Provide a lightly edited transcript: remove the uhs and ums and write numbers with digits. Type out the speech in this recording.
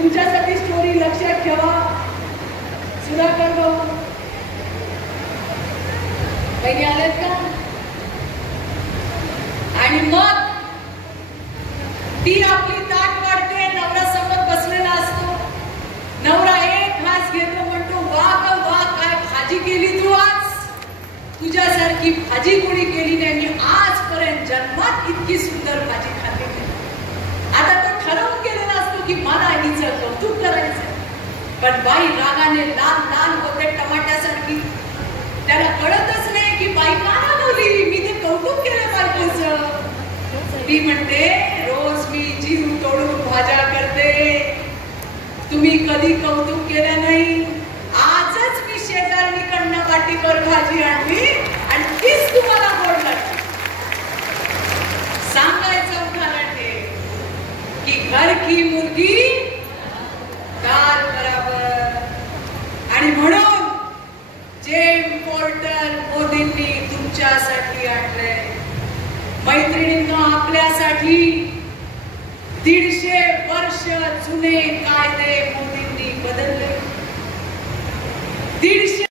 तुमच्यासाठी स्टोरी लक्षात ठेवा. सुधाकर भाऊ काही आलेत का? आणि मग ती आपली ताट वाढते, नवरा समोर बसलेला असतो. नवरा एक घास घेतो, म्हणतो वा ग वा, काय भाजी केली तू आज, तुझ्यासारखी भाजी कोणी केली नाही, मी आजपर्यंत जन्मात इतकी सुंदर भाजी खाल्ली नाही. आता तो ठरवून गेलेला असतो की मला हिचं कौतुक करायचं, पण बाई रागाने लाल लाल होते टमाट्यासारखी. त्याला कळतच नाही की बाई का रागवली, मी ते कौतुक केलं बायकोचं. ती म्हणते रोज मी जीव तोडून भाज्या करते, तुम्ही कधी कौतुक केलं नाही. आजच मी शेजारणीकडनं वाटीभर भाजी आणली आणि तीच तुम्हाला गोड लागली. सांगायचं उदाहरण हे की घर की मुर्गी दाल बराबर. आणि म्हणून जेम पोर्टर मोदींनी तुमच्यासाठी आणलंय. मैत्रिणींना आपल्यासाठी 150 वर्ष जुने कायदे मोदींनी बदलले. 150